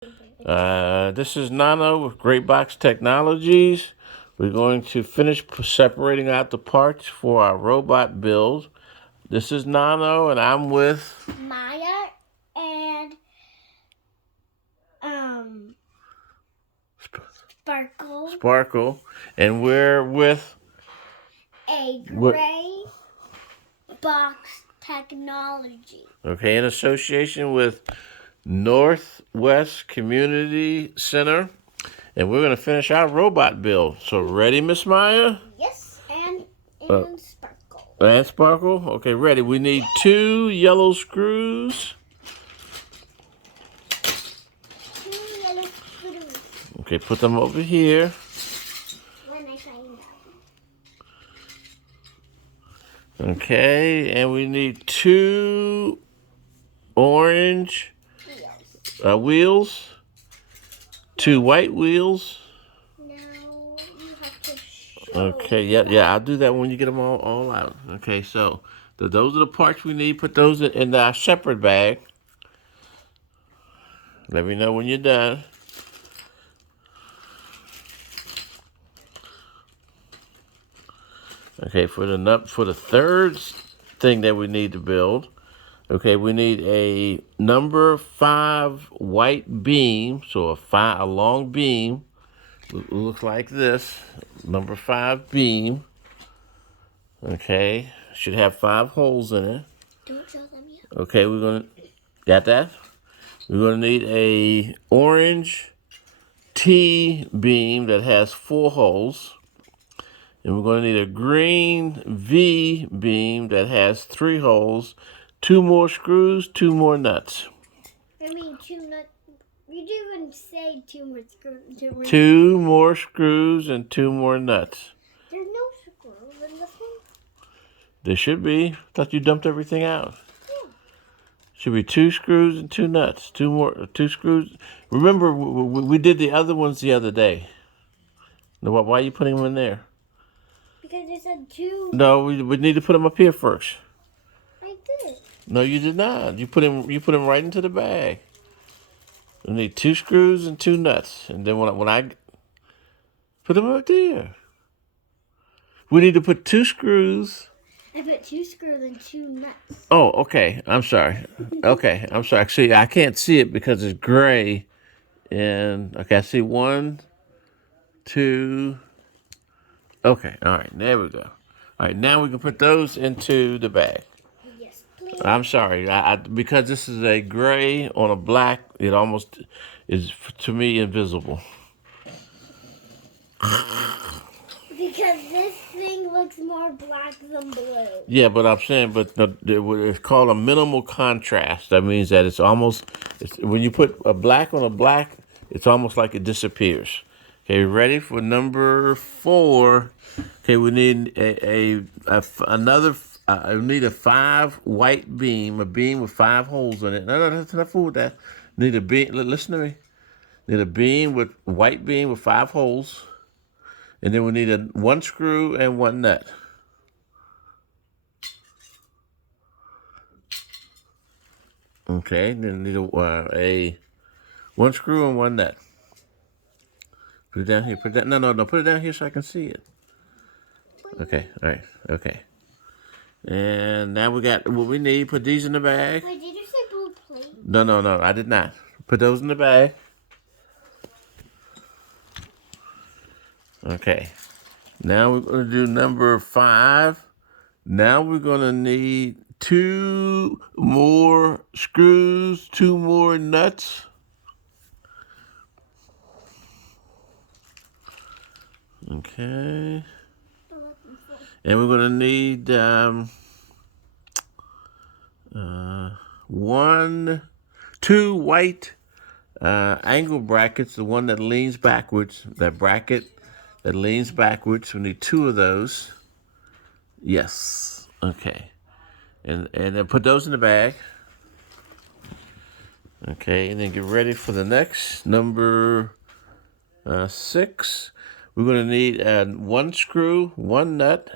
This is Nano with GrayBoxx Technologies. We're going to finish separating out the parts for our robot build. This is Nano, and I'm with Maia and Sparkle, and we're with a GrayBoxx Technology. Okay, in association with Northwest Community Center, and we're going to finish our robot build. So, ready, Miss Maia? Yes, and Sparkle. And Sparkle? Okay, ready. We need 2 yellow screws. 2 yellow screws. Okay, put them over here. When I find them. Okay, and we need 2 orange wheels. 2 white wheels. Now you have to show. Okay, yeah, I'll do that when you get them all out. Okay, so those are the parts we need. Put those in our separate bag. Let me know when you're done. Okay, for the third thing that we need to build, okay, we need a number 5 white beam, so a long beam. Looks like this, number 5 beam. Okay, should have 5 holes in it. Don't show them yet. Okay, got that? We're gonna need a orange T beam that has 4 holes. And we're going to need a green V beam that has 3 holes, 2 more screws, 2 more nuts. I mean 2 nuts. You didn't even say 2 more screws. 2 more screws and 2 more nuts. There's no screws in this one. There should be. I thought you dumped everything out. Yeah. Should be 2 screws and 2 nuts. 2 screws. Remember, we did the other ones the other day. Now, why are you putting them in there? Because it said 2. No, we need to put them up here first. I did. No, you did not. You put them right into the bag. We need 2 screws and 2 nuts, and then when I put them up there, we need to put 2 screws. I put 2 screws and 2 nuts. Oh, okay. I'm sorry. Okay, I'm sorry. See, I can't see it because it's gray. And okay, I see 1, 2. Okay, all right. There we go. All right, now we can put those into the bag. Yes, please. I'm sorry. Because this is a gray on a black, it almost is to me invisible. Because this thing looks more black than blue. Yeah, but I'm saying, it's called a minimal contrast. That means that when you put a black on a black, it's almost like it disappears. Okay, ready for number 4? Okay, we need another. We need a 5 white beam, a beam with 5 holes in it. No, that's enough with that. Need a beam. Listen to me. Need a white beam with 5 holes, and then we need 1 screw and 1 nut. Okay, then need a 1 screw and 1 nut. Put it down here. No. Put it down here so I can see it. Okay, all right, okay. And now we got what we need. Put these in the bag. Wait, did you say blue plate? No, I did not. Put those in the bag. Okay. Now we're going to do number 5. Now we're going to need 2 more screws, 2 more nuts. Okay. And we're going to need 2 white angle brackets, the one that leans backwards, that bracket that leans backwards. We need 2 of those. Yes. Okay. And then put those in the bag. Okay, and then get ready for the next, number 6. We're going to need 1 screw, 1 nut.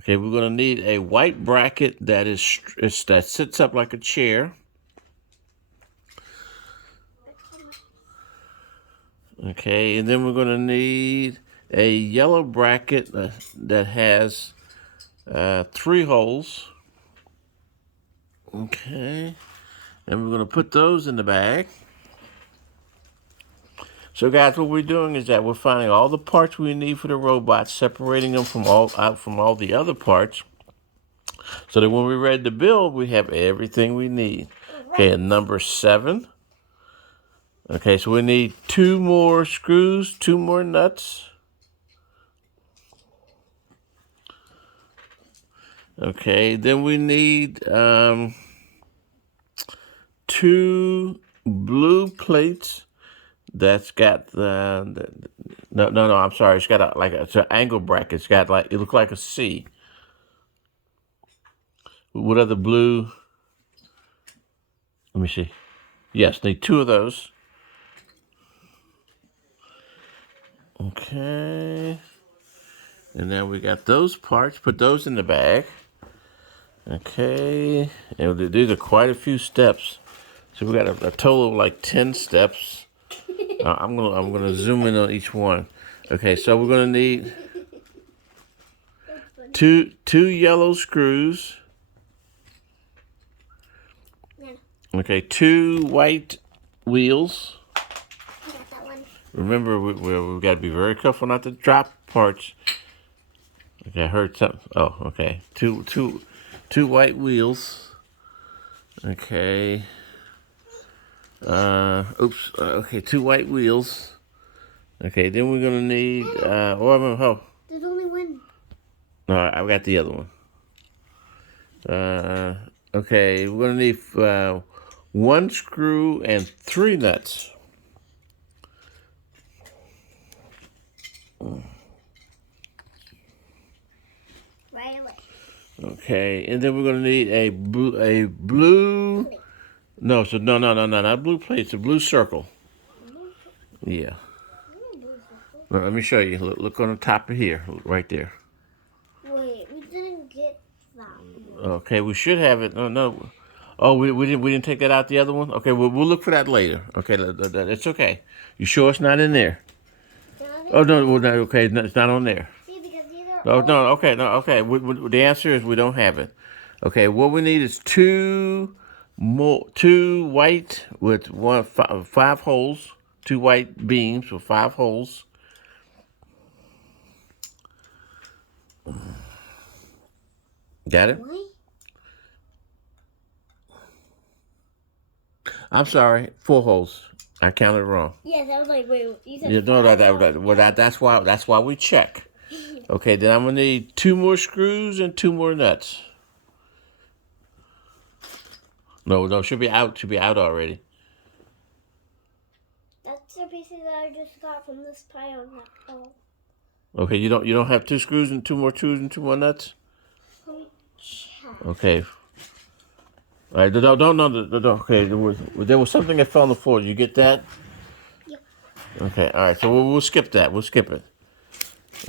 Okay, we're going to need a white bracket that sits up like a chair. Okay, and then we're going to need a yellow bracket that has 3 holes. Okay, and we're going to put those in the bag. So guys, what we're doing is that we're finding all the parts we need for the robot, separating them from all the other parts, so that when we're ready to build, we have everything we need. Okay, and number 7. Okay, so we need 2 more screws, 2 more nuts. Okay, then we need 2 blue plates that's got no, I'm sorry, it's got it's an angle bracket. It's got it looks like a C. What other blue? Let me see. Yes, need 2 of those. Okay. And now we got those parts. Put those in the bag. Okay. And these are quite a few steps. So we got a total of like 10 steps. I'm gonna zoom in on each one. Okay, so we're gonna need two yellow screws. Okay, 2 white wheels. I got that one. Remember, we've got to be very careful not to drop parts. Okay, I heard something. Oh, okay. Two white wheels. Okay. Oops. Okay, 2 white wheels. Okay, then we're gonna need. There's only one. No, I've got the other one. Okay, we're gonna need 1 screw and 3 nuts. Right away. Okay, and then we're gonna need a blue. No, not blue plate. It's a blue circle. Yeah. Well, let me show you. Look on the top of here, right there. Wait, we didn't get that one. Okay, we should have it. No. Oh, we didn't take that out. The other one. Okay, we'll look for that later. Okay, it's okay. You sure it's not in there? Oh no, okay, no, it's not on there. See, because these are Okay. The answer is we don't have it. Okay, what we need is 2 white with 5 holes, 2 white beams with 5 holes. Got it? What? I'm sorry, 4 holes. I counted wrong. Yes, I was like, wait, you said Yeah, no, that's why we check. Okay, then I'm gonna need 2 more screws and 2 more nuts. No, should be out already. That's the pieces that I just got from this pile. Oh. Okay, you don't have 2 screws and 2 more screws and 2 more nuts. Check. Okay. All right, don't. Okay, there was something that fell on the floor. Did you get that? Yep. Okay, all right. So we'll skip that. We'll skip it.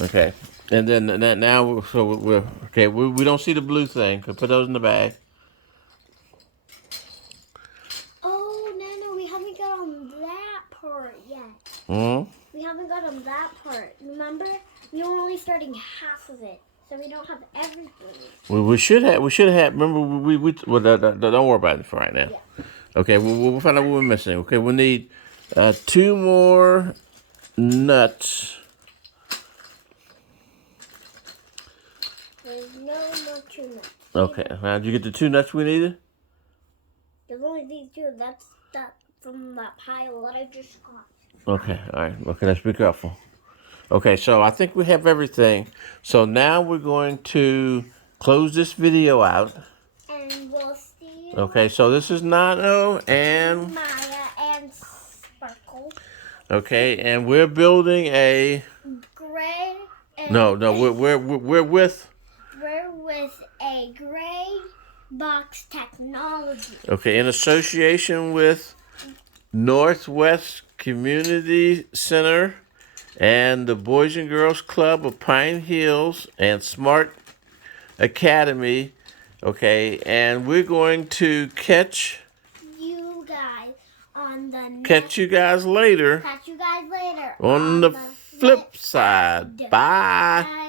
Okay, and then now we're okay. We don't see the blue thing. Put those in the bag. Oh, Nano, we haven't got on that part yet. Hmm. We haven't got on that part. Remember, we were only starting half of it, so we don't have everything. We should have. Remember, well, don't worry about it for right now. Yeah. Okay, we'll find out what we're missing. Okay, we need 2 more nuts. There's no more 2 nuts. Okay, now did you get the 2 nuts we needed? There's only these 2. That's that from that pile that I just got. Okay, all right. Okay, let's be careful. Okay, so I think we have everything. So now we're going to close this video out. And we'll see you. Okay, so this is Nano and Maia and Sparkle. okay, and we're building a Gray. And no. We're with We're with a GrayBoxx technology. okay in association with Northwest Community Center and the Boys and Girls Club of Pine Hills and Smart Academy. Okay, and we're going to catch You guys on the Catch you guys later Catch you guys later on the flip side. Bye. Bye.